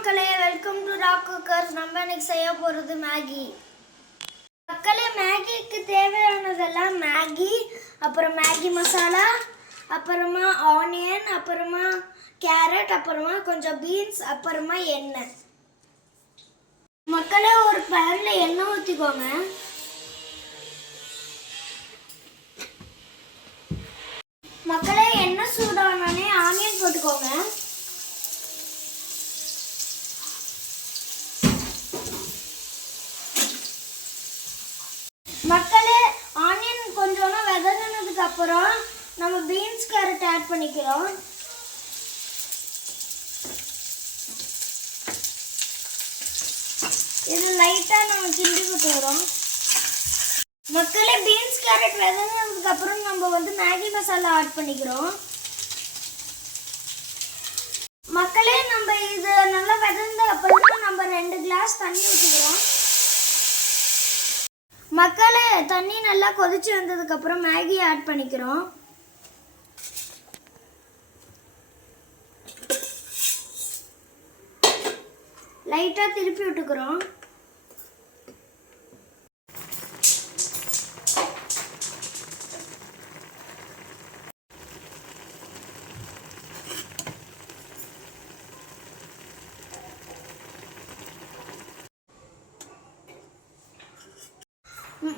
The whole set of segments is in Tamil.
மக்களே, வெல்கம் டு ராக் குக்கர்ஸ். நம்ம இன்னைக்கு செய்ய போகிறது மேகி. மக்களே, மேகிக்கு தேவையானதெல்லாம் மேகி, அப்புறம் மேகி மசாலா, அப்புறமா ஆனியன், அப்புறமா கேரட், அப்புறமா கொஞ்சம் பீன்ஸ், அப்புறமா எண்ணெய். மக்களே, ஒரு பேன்ல எண்ணெய் ஊற்றிக்கோங்க. மக்களே, எண்ணெய் சூடானே ஆனியன் போட்டுக்கோங்க. மக்களே, ஆனியன் கொஞ்சம் வதங்கினதுக்கு அப்புறம் நம்ம பீன்ஸ் கேரட் ஆட் பண்ணிக்கிறோம். இது லைட்டாக நம்ம கிண்டி விட்டுறோம். மக்களே, பீன்ஸ் கேரட் வதங்கினதுக்கு அப்புறம் நம்ம மேகி மசாலா ஆட் பண்ணிக்கிறோம். மக்களே, நம்ம இது நல்லா வதந்த அப்புறம் நம்ம 2 கிளாஸ் தண்ணி ஊற்றிக்கிறோம். மக்களே, தண்ணி நல்லா கொதிச்சு வந்ததுக்கு அப்புறம் மேகி ஆட் பண்ணிக்கிறோம். லைட்டா திருப்பி விட்டுக்கிறோம்.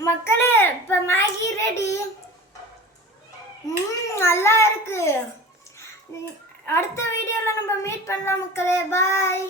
மக்களே, இப்போ மேகி ரெடி. நல்லா இருக்கு. அடுத்த வீடியோவில் நம்ம மீட் பண்ணலாம் மக்களே. பாய்.